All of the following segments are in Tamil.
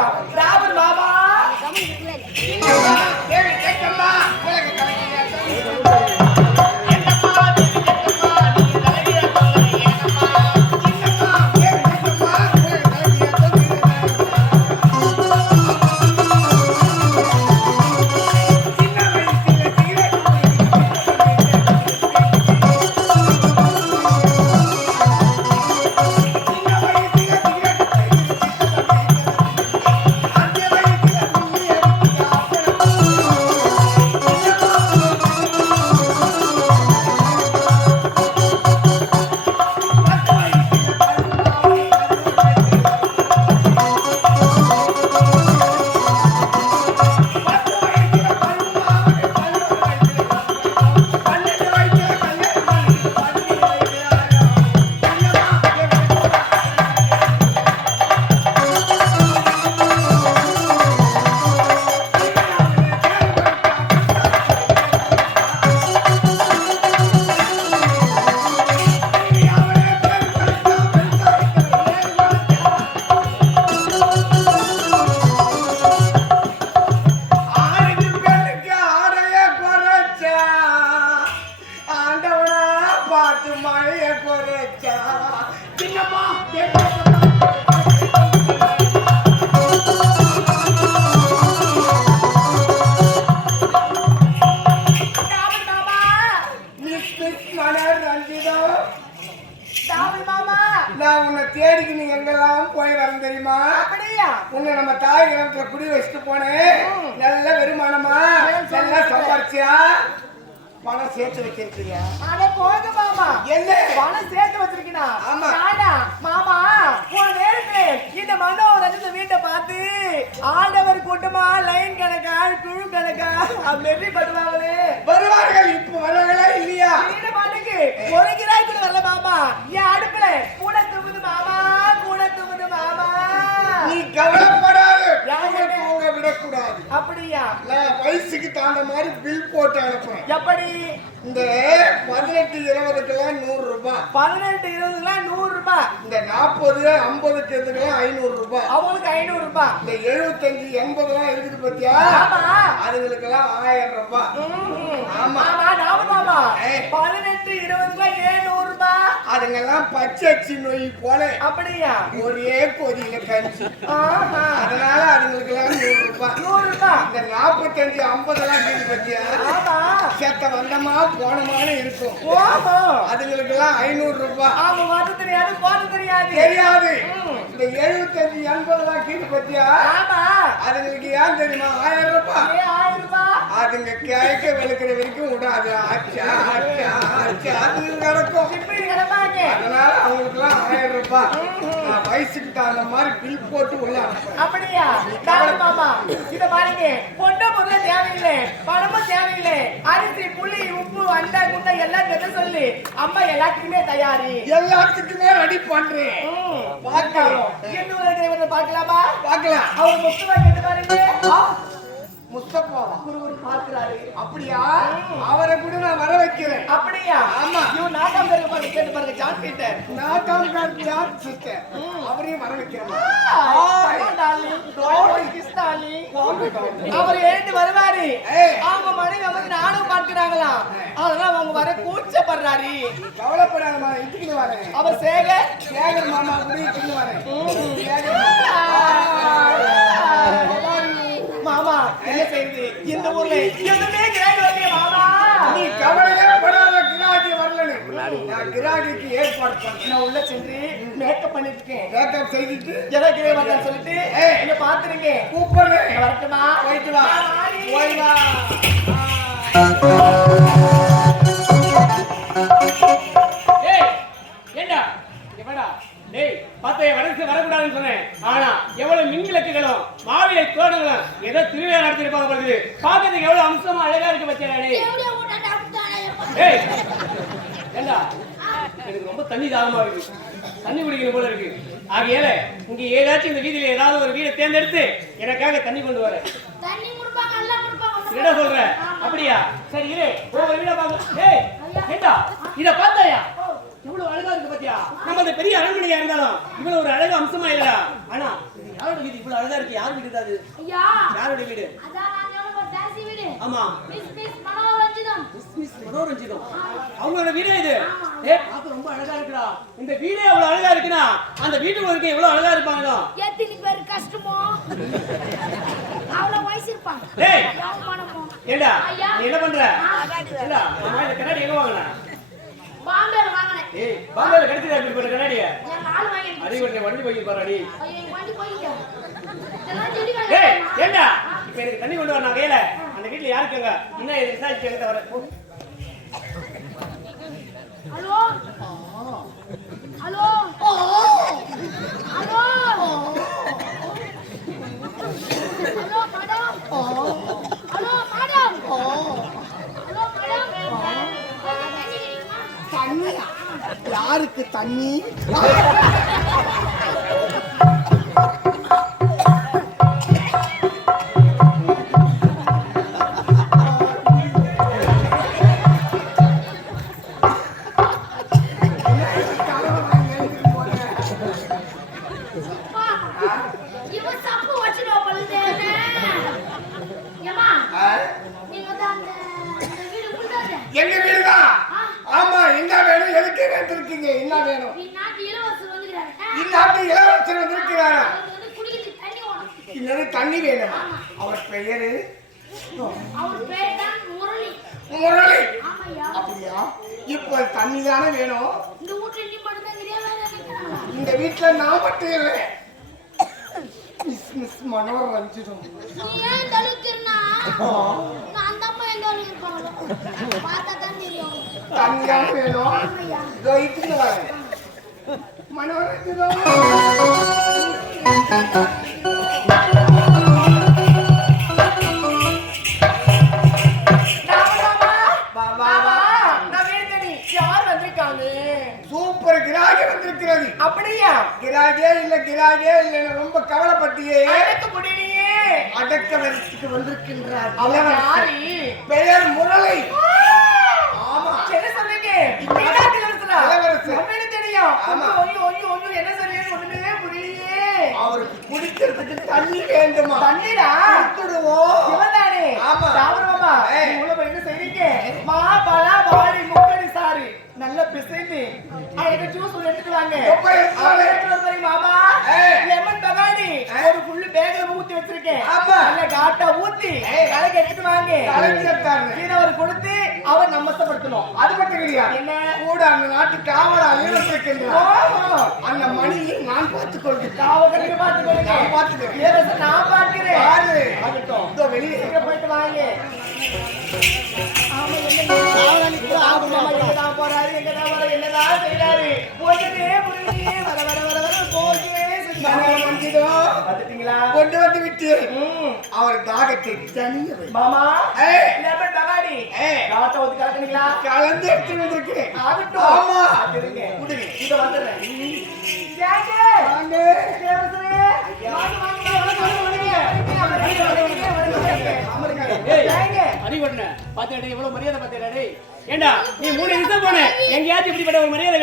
மாமாக்கு மாமா உன்னை நம்ம தாய் கிணத்துல குடி வச்சுட்டு போனேன். நல்ல வருமானமா நல்லா சம்பாரிச்சியா? பணம் சேர்த்து வச்சிருக்கியா அட போங்க மாமா. என்ன? பணம் சேர்த்து வச்சிருக்கீனா? ஆமா. நானா? மாமா ஒரு நேரத்துல இந்த மனோரன் இந்த வீட்டை பார்த்து ஆண்டவர் கூட்டமா லைன் கணக்கா குழு கணக்கா மெட்டி பண்ணுவாங்களே. வருவார்கள் இப்ப வருவாங்களா இல்லையா? வீடு பாட்டுக்கு ஒரு கிராய் கூட வரல மாமா. என் அடுப்புல கூட தூங்குது மாமா. நீ கவலைப்படாத. யாரு? யாரும் தூங்க விடக்கூடாது. அப்படியா? நான் வயசுக்கு தகுந்த மாதிரி பில் போட்டு அனுப்புறேன். எப்படி? இந்த பதினெட்டு இருபதுக்கெல்லாம் நூறு ரூபாய் பதினெட்டு இருபதுலாம் நூறு ரூபாய் இந்த நாற்பது ஐம்பதுக்கு எதுக்கெல்லாம் ஐநூறு ரூபாய் அவங்களுக்கு ஐநூறு ரூபாய் இந்த எழுபத்தஞ்சு எண்பதுலாம் இருக்குது பத்தியா? ஆமா. அதுங்களுக்கெல்லாம் ஆயிரம் ரூபாய். ஆமா. ஆமா நாம பதினெட்டு இருபதுலாம் ஏழுநூறு ரூபாய் அதுங்கெல்லாம் பச்சை நோய் போல. அப்படியா? ஒரே கொதியில கஞ்சி. அதனால அதுங்களுக்கெல்லாம் நூறு ரூபாய் நூறு ரூபாய் இந்த நாற்பத்தஞ்சு ஐம்பதெல்லாம் இருக்குது பத்தியா ஆமா. செத்த வந்தமா போனமான்னு இருக்கும். ஓஹோ. அதுங்களுக்கெல்லாம் ஐநூறு ரூபாய் ஆமா தெரியாது போத தெரியாது. தெரியாது. இந்த எழுபத்தஞ்சு எண்பதுலாம் கீழ் பத்தியா ஆமா. அதுங்களுக்கு ஏன் தெரியுமா? ஆயிரம் ரூபாய் ஆயிரம் ரூபாய் அதுங்க கேட்க வெளுக்கிற வரைக்கும் விடாது. ஆச்சா ஆச்சா அதனால அவங்களுக்குலாம் ஆயிரம் ரூபாய். வயசுக்கு தகுந்த மாதிரி பில் போட்டு உள்ள அப்படியா? மாமா இத பாருங்க. பொண்ணு பொருள் தேவையில்லை பணமும் தேவையில்லை. அரிசி புளி உப்பு அண்டா குண்டா எல்லாம் சொல்லி. அம்மா எல்லாத்துக்குமே தயாரி. எல்லாத்துக்குமே ரெடி பண்றேன். பார்க்கலாம். என்ன ஒரு டிரைவரை பார்க்கலாமா? பார்க்கலாம். அவர் முத்துவா கேட்டு பாருங்க. ஆ, முஸ்தபா ஒருவர் பார்க்கிறாரு. அப்படியா? அவரை கூட நான் வர வைக்கிறேன். அப்படியா? ஆமா. இவன் நாட்டாம் பேருக்கு பாருங்க கேட்டு பாருங்க ஜான் பீட்டர் நாட்டாம்கார் ஜார்ஜ் சிஸ்டர் அவரையும் வர வைக்கிறேன். அவர் எழுந்து வருவாரு. அவங்க மனைவி வந்து நானும் பார்க்கிறாங்களாம். அதெல்லாம் அவங்க வர கூச்சப்படுறாரு. கவலைப்படாதம்மா இட்டுக்கு வரேன். அவர் சேகர். சேகர் மாமா கூட இட்டுக்கு வரேன். சேகர் மாமா. மாமா என்ன செய்யுது இந்த ஊர்ல எதுவுமே மாமா. நீ கவலையே படாத கிராகி வரலன்னு. நான் கிராகிக்கு ஏற்பாடு நான் உள்ள சென்று மேக்கப் பண்ணிட்டு இருக்கேன் மேக்கப் செய்துட்டு எனக்கு வந்தான்னு சொல்லிட்டு. என்ன பாத்துருங்க கூப்பிடுறேன் வரட்டுமா? போயிட்டு வா. வாடி. போய் வா. ஏய் ஏண்டா? இங்க வாடா. டேய் பத்தைய வடக்கு வரக்கூடாதுன்னு சொன்னேன். ஆனா எவ்வளவு மின் விளக்குகளும் மாவிலை தோடுகளும் ஏதோ திருவிழா நடத்திருப்பாங்க பொழுது பார்க்கறதுக்கு எவ்வளவு அம்சமா அழகா இருக்கு பத்தியா டேய் ஏய் ஏண்டா? எனக்கு ரொம்ப தண்ணி தாகமா இருக்கு. தண்ணி குடிக்கணும் போல இருக்கு. ஆகையால இங்க ஏதாச்சும் இந்த வீதியில ஏதாவது ஒரு வீடை தேர்ந்தெடுத்து எனக்காக தண்ணி கொண்டு வர தண்ணி கொடுப்பாங்க எல்லாம் கொடுப்பாங்க என்ன சொல்ற? அப்படியா? சரி இரு. ஒவ்வொரு வீடா பாக்க ஏய் ஏண்டா? இத பார்த்தாயா? எவ்வளவு அழகா இருக்கு பாத்தியா? நம்ம அந்த பெரிய அரண்மனையா இருந்தாலும் இவ்வளவு ஒரு அழகு அம்சமா இல்லடா. ஆனா யாரோட வீடு? இவ்வளவு அழகா இருக்கு. யார் வீடு அது? யாரோட வீடு? ஆமா. மனோரஞ்சிதம். அவங்களோட வீடே இது? ஏ பார்க்க ரொம்ப அழகா இருக்குடா. இந்த வீடே அவ்வளவு அழகா இருக்குன்னா அந்த வீட்டுக்குள்ள இருக்க எவ்வளவு அழகா இருப்பாங்க எத்தனை பேர் கஷ்டமோ? அவ்வளவு வயசு இருப்பாங்க. டேய் எவ்வளவு மனமோ ஏண்டா? ஐயா. நீ என்ன பண்ற? ஏண்டா அம்மா இந்த கண்ணாடி எங்க வாங்கின? பாம்பேல வாங்கினேன் ஏய் பாம்பேல கிடைச்சதா இப்படி போட்ட கண்ணாடிய எங்க அடி உடனே வண்டி போய் எங்க ஏய் ஏண்டா? இப்ப எனக்கு தண்ணி கொண்டு வரணும் கையில. அந்த வீட்ல யாருக்குங்க இது விசாரிச்சு எங்கிட்ட வர. Hello? Hello? Hello? Hello madam? Hello madam? Hello madam? தண்ணியா? யாருக்கு தண்ணி? இந்த அளவுக்கு இருந்தா அந்த அம்மா எந்த அளவுக்கு இருப்பாங்களோ பார்த்தா தான் தெரியும். தண்ணி தானே வேணும் இதோ மனோரஞ்சிதம் அப்படியா? கிராகே இல்ல கிராகே இல்ல ரொம்ப கவலைப்பட்டியே. அடக்க முடியலையே அடக்கவரத்துக்கு வந்திருக்கின்றார் அவர். யாரு? பெயர் முரளி. ஆமா. என்ன சொல்றீங்க? இளவரசரா? தெரியும். ஆமா. ஒண்ணு, ஒண்ணு, ஒண்ணு, என்ன சொல்றீங்க ஒண்ணுமே புரியலையே. அவருக்கு குடிக்கிறதுக்கு தண்ணி வேண்டுமா? தண்ணீரா கொடுத்துடுவோம் சிவதானே ஆமா. சாப்பிடுவோமா ஏய். உள்ள போய் என்ன செய்றீங்க மா பலா வாடி முக்கடி சாறு நல்ல பிசைந்து எனக்கு ஜூஸ் ஒன்று எடுத்துட்டு வாங்க எப்ப எடுத்துட்டு வாங்க? அவன் எடுத்துட்டு வர போறீங்க மாமா ஏய். லெமன் பகாடி ஒரு ஃபுல்லு பேக்ல ஊத்தி வச்சிருக்கேன். ஊத்தி. கலக்கி எடுத்துட்டு வாங்க. கலைஞர்காரரு. இதை அவர் கொடுத்து அவர் நம்மஸ்தப்படுத்தணும் அது மட்டும் கிடையாது என்ன? கூட அந்த நாட்டு ஓஹோ. அந்த மணியை நான் பார்த்துக் கொள்கிறேன் காவகத்துக்கு பார்த்துக்கொள்ளுங்க. நான் பார்த்துக்கிறேன். நான் பார்க்கிறேன். பாரு. ஆகட்டும். இதோ வெளியே போயிட்டு வாங்க. போறாரு, எங்கதான் வராரு, என்னதான் செய்றாரு? ஒண்ணுமே புரியலையே. வர, வர, வர, வர, பார்த்துட்டீங்களா? கொண்டு வந்து விட்டு. அவர் தாகத்தை தனிய வை. மாமா நாட்டை ஊத்தி கலக்குனீங்களா? கலந்து எடுத்து ஆகட்டும். ஆமா. இதோ வந்துடுறேன். எவ்வளவு மரியாதை டேய். ஏண்டா நீ மூணு நிமிஷம் போன. எங்கேயாச்சும் இப்படிப்பட்ட ஒரு மரியாதை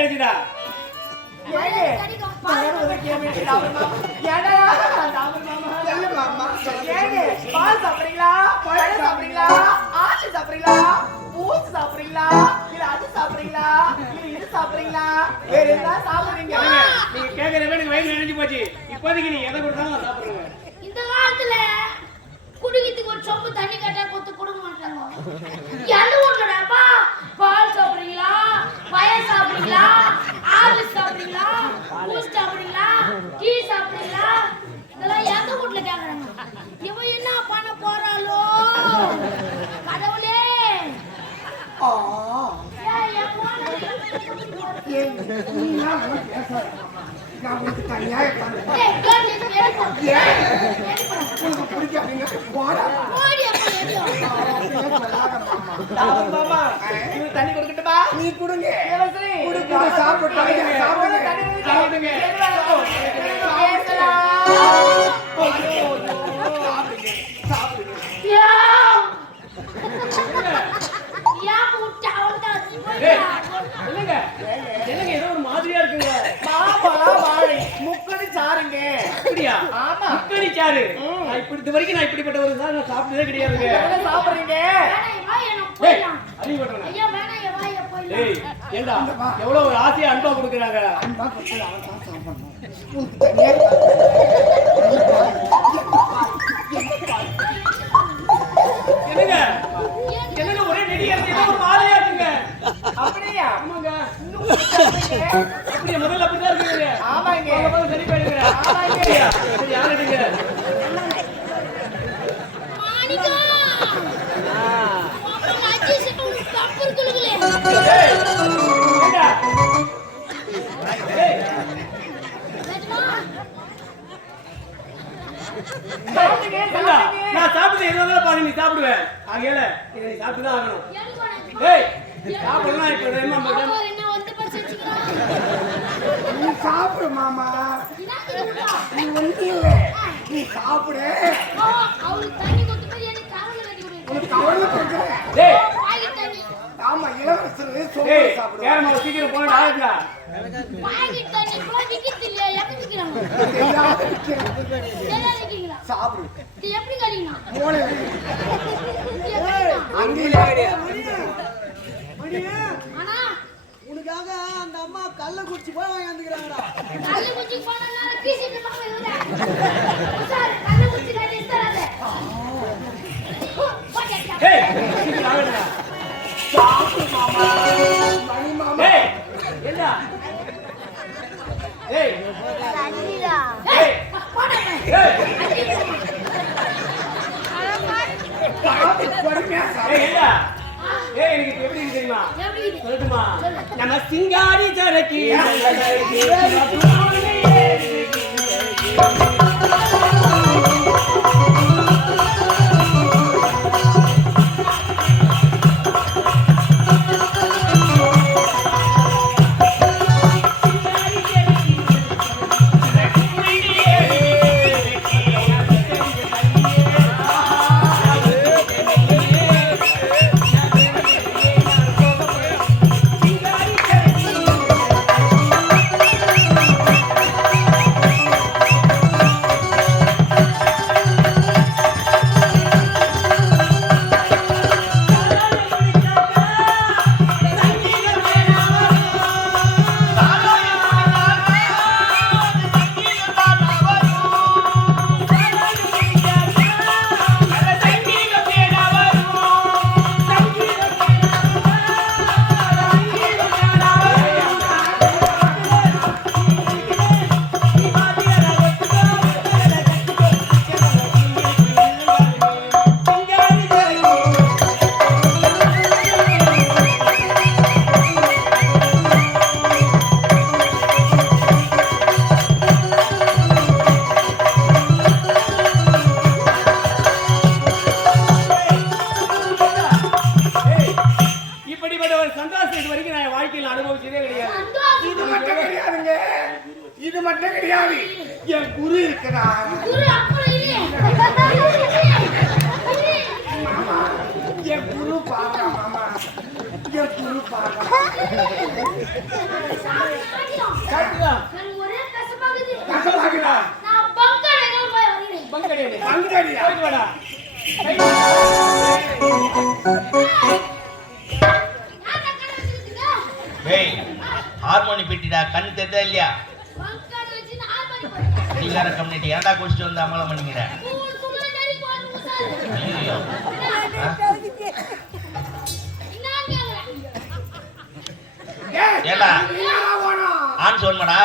மாமா. ஏங்க, பால் சாப்பிடுறீங்களா? பழம் சாப்பிடுறீங்களா? ஆட்டு சாப்பிடுறீங்களா? பூச்சி சாப்பிடுறீங்களா? இல்ல அது சாப்பிடுறீங்களா? இல்ல இது சாப்பிடுறீங்களா? வேற என்ன சாப்பிடுறீங்க? நீங்க கேட்கறத எனக்கு வயிறு நினைஞ்சு போச்சு. இப்போதைக்கு நீ எதை கொடுத்தாலும் நான் சாப்பிடுவேன் இந்த காலத்துல குடிக்கிறதுக்கு ஒரு சொம்பு தண்ணி கேட்டா கொத்து கொடுக்க மாட்டாங்க. எந்த ஊர்லடாப்பா பால் சாப்பிடுறீங்களா? பழம் சாப்பிடுறீங்களா? ஆறு சாப்பிடுறீங்களா? பூஸ்ட் சாப்பிடுறீங்களா? டீ சாப்பிடுறீங்களா? இதெல்லாம் எந்த வீட்ல கேக்குறாங்க? இவன் என்ன பண்ண போறாளோ? கடவுளே! ஆ. நீ ஏன் அதெல்லாம் பேசாத? நான் உனக்கு தனியா இருப்பேன். ஏய், கேட்டு, கேட்டு. ஏன்? கேட்டு. உனக்கு பிடிக்காதுன்னா போடா. ஓடி அப்பா, எடியோ. அப்படியே சொல்லாத மாமா. ராமர் மாமா இவரு தண்ணி கொடுக்கட்டுமா நீ கொடுங்க இளவரசி, கொடுங்க, சாப்பிட்டாங்க, சாப்பிடுங்க. தண்ணி குடிங்க. சாப்பிடுங்க. என்ன வேணும்? என்ன பேசலாம்? ஐயோ, ஐயோ. யா. யா, முட்டை, அவ்வளவுதான். டேய், என்னங்க என்னங்க முக்கடி சாருங்க அப்படியா ஆமா. முக்கணி சாறு நான் இப்படி இது வரைக்கும் நான் இப்படிப்பட்ட ஒரு சார் நான் சாப்பிட்டதே கிடையாதுங்க சாப்பிடுறீங்க? ஏண்டா? எவ்வளவு ஒரு ஆசையா அன்பா கொடுக்குறாங்க. அன்பா கொடுத்தது அவன் தான் சாப்பிடணும். உனக்கு தனியா என்னங்க? என்னங்க ஒரே நெடியா இருக்கு ஒரு மாதிரியா இருக்குங்க? அப்படியா? ஆமாங்க. அப்படியே முதல்ல அப்படிதான் இருக்குங்க ஆமாங்க. நான் சாப்பிட்டு வந்தாலும் பாரு நீ சாப்பிடுவேன் ஆகையால இதை சாப்பிட்டு தான் ஆகணும். ஏய் சாப்பிடலாம் இப்ப என்ன நீ சாப்பிடு மாமா? நீ ஒண்ணு இல்ல நீ சாப்பிடு. கவலை தண்ணி. ஆமா இளவரசர் சோறு கேரமா சீக்கிரம் போன அம்மா கள்ள குடிச்சு போய் வாங்கிக்கிறாங்கடா கள்ளு குச்சி போன நேரம் பீசிட்டு பக்கம் இருக்குதே. உஷாரு, கள்ளு குச்சி காட்டி தராத. போட்டா. டேய் சீக்கிரம் ஆகுடா மணி மாமா டேய் என்ன ஏய், போடா. ஏய் என்ன ஏய் எனக்கு எப்படி தெரியுமா? சொல்லட்டுமா நம்ம சிங்காரி சரக்கி. குரு இருக்கிறார். குரு அப்புறம் இரு. இரு. என் குரு பாடுறா மாமா. என் குரு பங்கடியா? ஹார்மோனி பெட்டிடா கண் இல்லையா? அதிகார கம்யூனிட்டி ஏன்டா குடிச்சிட்டு வந்து அமலம் பண்ணிக்கிற மூணு சும்மா நெறி போட்டு உசாரு. ஐயோ என்ன கேக்குறேன்? ஏண்டா? ஆண் சொன்னடா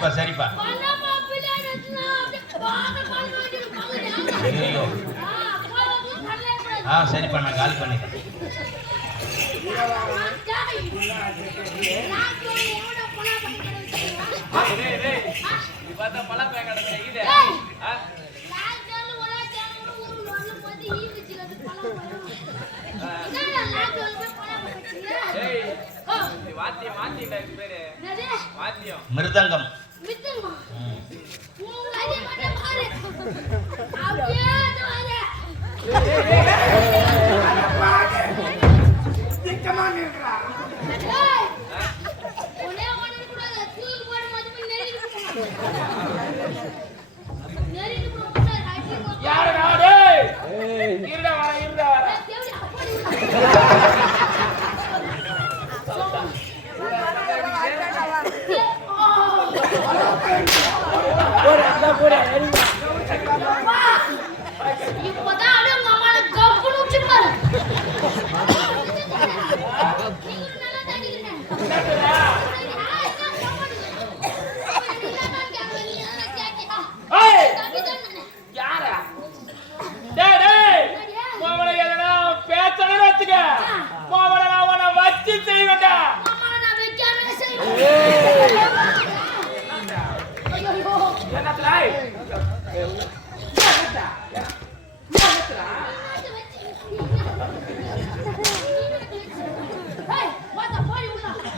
வாங்கிட்டு பார்க்கறியா? ஐயோ ஆ, சரிப்பா நான் காலி பண்ணிட்டேன் டேய், ஏய், ஆ. இப்பதான் அப்படியே உங்க அம்மால கப்புன்னு வச்சிருப்பாரு. நீங்க நல்லா தாண்டிக்கிறீங்க. சரி, ஆ, என்ன சாப்பாடு? நீ என்னன்னு கேட்கல, நீ என்ன கேட்டியா? ஏய் தம்பிதான் நானு. யாரா டேய் டேய் என்னடியா? மாவளை எதனா பேச்சனு வச்சுக்க மாவளை நான் உன்னை வச்சு செய்வேன்டா அம்மா, நான் வைக்காமலே செய்வேன். ஐயோ, என்னத்துல நீனாச்சும் வச்சு. ஏய், வாடா, போடி உள்ள. சரிடா போட போட்டு நான் வண்டியாம்மா. தேவடியால பாரு, தேவடியால என்ன தேவடியால? ஆ மணி மாமா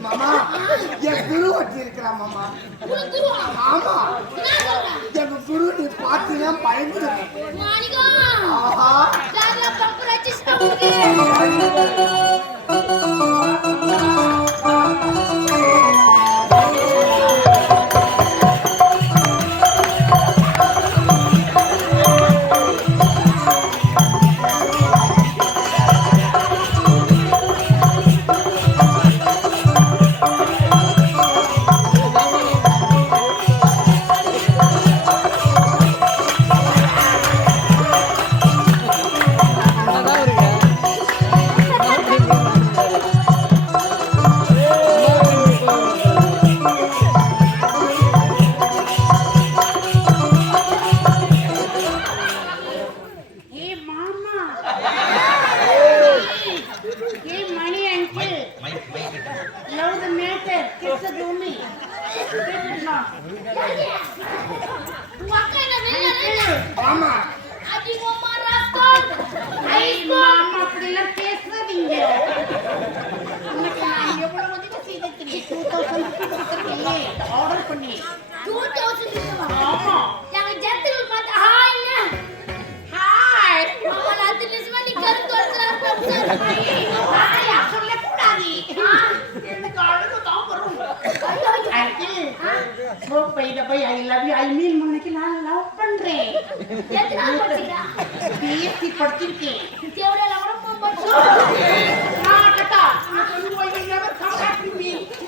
மாமா என் குரு வச்சு இருக்கிறா மாமா. ஆமா. எங்க குரு நீ பார்த்தீங்கன்னா பயந்து ஆஹா. செய்திருக்கிறேன். 2000 கொடுத்திருக்கேன். Order பண்ணி. ஆமா. Hi. Hi, சொல்லக்கூடாது. எனக்கு அழுகுதான் வரும். Uncle, so by the way, I love you. I mean, உனக்கு நான் love பண்றேன். பேசி படிச்சிருக்கேன். நான் அக்கா. நான் சொல்லுவோம், you never come back to me. நான் அக்கா. You are speaking. அப்படிலாம் பேசக்கூடாது. That's not right. ஒவ்வொரு இந்த five minutes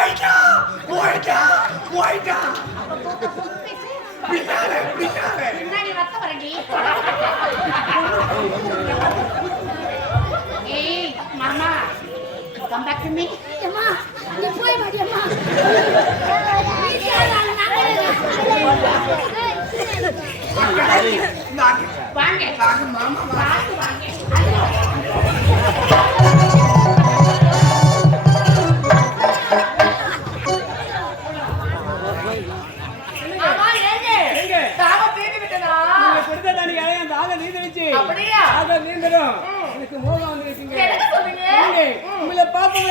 போயிட்டா போயிட்டா போயிட்டா பின்னாலே பின்னாலே பின்னாடி ரத்தம் வரடி ஏய் மாமா. கம் பேக் டு மீ அம்மா நீ போய் வாடி அம்மா. வாங்க. வாங்க மாமா வாங்க. வாங்க அப்படியா? ஆக நீந்தரும் எனக்கு மோகம் வந்துருச்சுங்க. என்ன சொல்றீங்க? உங்களை பார்ப்பவன்